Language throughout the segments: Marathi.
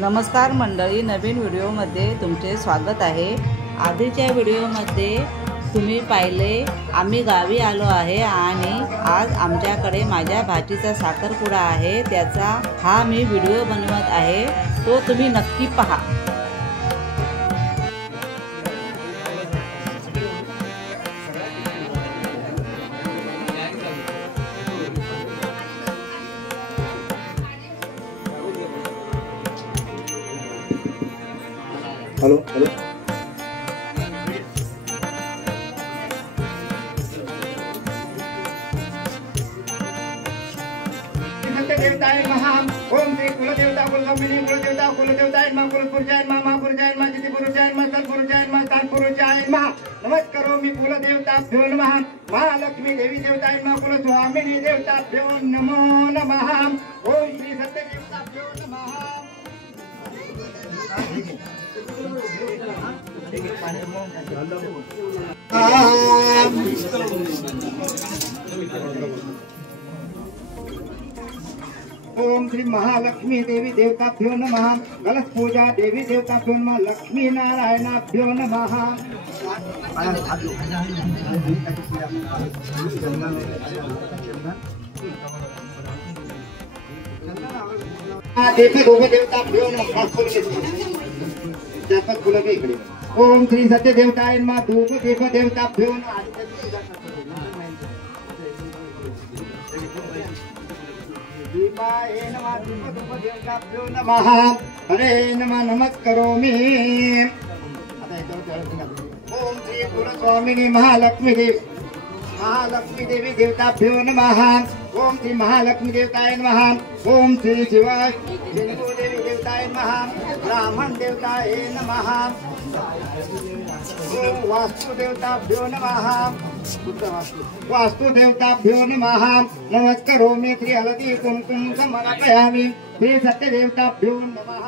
नमस्कार मंडळी, नवीन व्हिडिओमध्ये तुमचे स्वागत आहे। आधीच्या व्हिडिओमध्ये तुम्ही पाहिले आम्ही गावी आलो आहे आणि आज आमच्याकडे माझ्या भाचीचा साखरपुडा आहे, त्याचा हा मी व्हिडिओ बनवत आहे, तो तुम्ही नक्की पहा। हेलो हेलो देवताय महा ओम श्री कुलदेवता कुलस्वामिनी कुलदेवता कुलदेवताय नमः कुलपुरुषाय नमः महापुरुषाय नमः जितिपुरुषाय नमः तत्पुरुषाय नमः तत्पुरुषाय नमः नमस्कारोमि कुलदेवताभ्यो नमः महालक्ष्मी देवी देवताय नमः कुलस्वामिनी देवताभ्यो नमो नमः ओम श्री सत्यदेवताभ्यो नमः। ओम श्री महालक्ष्मी देवी देवताभ्यो नमः कलश पूजा देवी देवताभ्यो नमः लक्ष्मी नारायणाभ्यो नमः। देवी देवताभ्यो नमः ओम श्री सत्य देवताय नमः धूप देव देवताभ्यो नमः। नमः हरे नमः नमस्कारोमि। ओम श्री कुलस्वामिनी महालक्ष्मी देवी देवताभ्यो नमः। ओम श्री महालक्ष्मी देवताय नमः। ओम श्री शिवा देवी देवताय नमः। ब्राह्मण देवताय नमः। ओम वास्तु देवताभ्यो नमः। वास्तु देवताभ्यो नमः। नमस्कारोमि श्री हलदी कुमकुम समर्पयामि श्री सत्य देवताभ्यो नमः।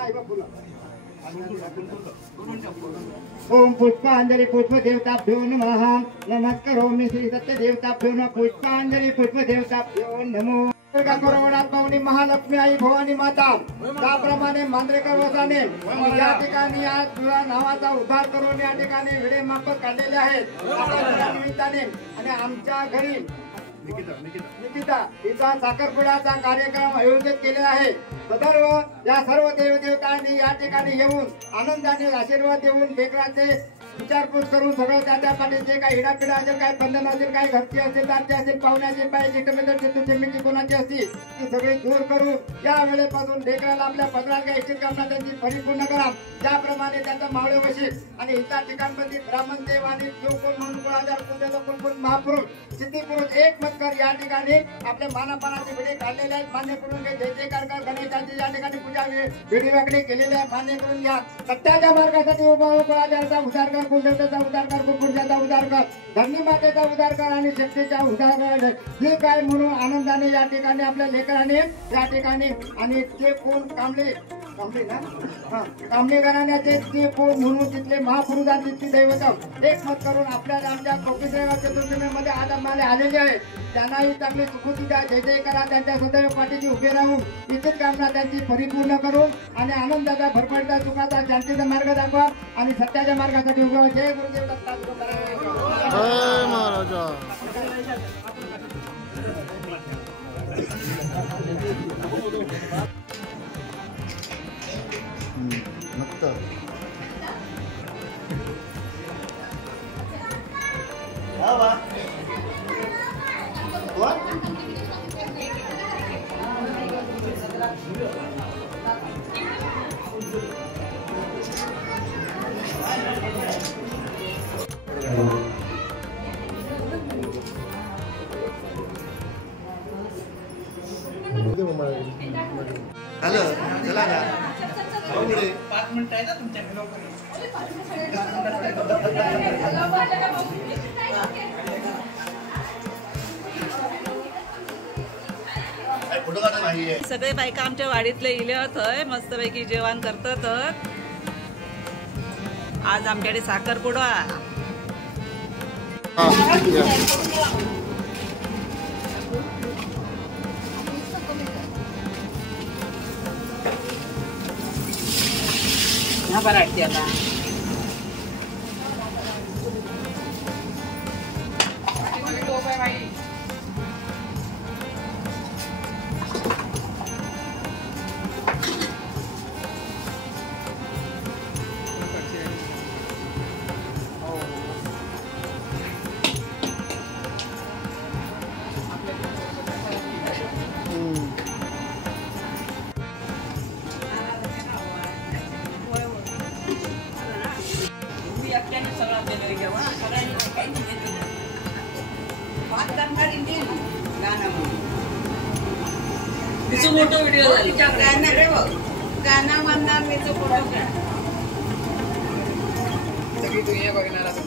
ओम पुष्पांजलि पुष्प देवताभ्यो नमः। नमस्कारोमि श्री सत्य देवताभ्यो नमः। पुष्पांजलि पुष्प देवताभ्यो नमो। गौरवनात्मनी महालक्ष्मी आई भवानी माता त्याप्रमाणे मांजरेकर वसाने या ठिकाणी आज तुझ्या नावाचा उद्धार करून या ठिकाणी विडे मार्फत काढलेले आहेत। आपल्या निमित्ताने आणि आमच्या घरी निकिता तिचा साखरपुड्याचा कार्यक्रम आयोजित केलेला आहे। सदर्व या सर्व देवदेवतांनी या ठिकाणी येऊन आनंदाने आशीर्वाद देऊन लेकराचे विचारपूस करून सगळं त्या पाठी जे काही हिडापिडा असेल, काही बंधन असेल, काही घरची असेल, दारची असेल, पाहुण्याचे पाहिजे जमिनीची कोणाची असतील ती सगळी दूर करून या वेळेपासून लेकराला आपल्या पदराच्या इच्छित कामना त्यांची परिपूर्ण करा। त्याप्रमाणे त्यांचा मावळे वशीत आणि इतर ठिकाणपती ब्राह्मण देव आणि जो कोण म्हणून कोणाजार कोण महापुरुष सिद्धिपुरुष एक मत कर या ठिकाणी आपल्या मानापानाचे विडे काढलेले आहेत। मान्य करून घे। जय जयकार कर गणेशाची या ठिकाणी पूजा विडीवाकडे केलेली आहे, मान्य करून घ्या। सत्याच्या मार्गासाठी उभा हो कोणाजारचा उद्धार कर, कुलदेवतेचा उद्धार कर, कुलपुरुषाचा उद्धार कर, धरणी मातेचा उद्धार कर आणि शक्तीचा उद्धार कर। जे काय म्हणून आनंदाने या ठिकाणी आपल्या लेकराने या ठिकाणी आणि ते कोण कांबळे घराण्याचे ते कोण म्हणून तिथले महापुरुषांची ती दैवत एक मत करून आपल्याला आमच्या कोकिश्रेगाव चतुर्थ आज आम्हाला आलेले आहे। त्यांनाही चांगली सुखुती द्या, जय जय करा। त्यांच्या सदैव पाठीची उभे राहून इच्छित कामना त्यांची परिपूर्ण करून आणि आनंदाचा भरभरता सुखाचा शांतीचा मार्ग दाखवा आणि सत्याच्या मार्गासाठी उभे। जय गुरुदेव दत्ता जय महाराजा। हॅलो चला ना 5 मिनिटं आहे ना तुमच्याकडे सगळे बायका आमच्या वाडीतले इले होतय, मस्तपैकी जेवण करतात। आज आमच्याकडे साखरपुडा हा बरं वाटते आता. मोठा व्हिडिओ गाणं म्हणणार मी तो फोटो सगळी दुनिया बघणार असं.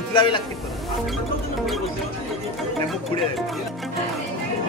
उचलावी लागते पुढे अरे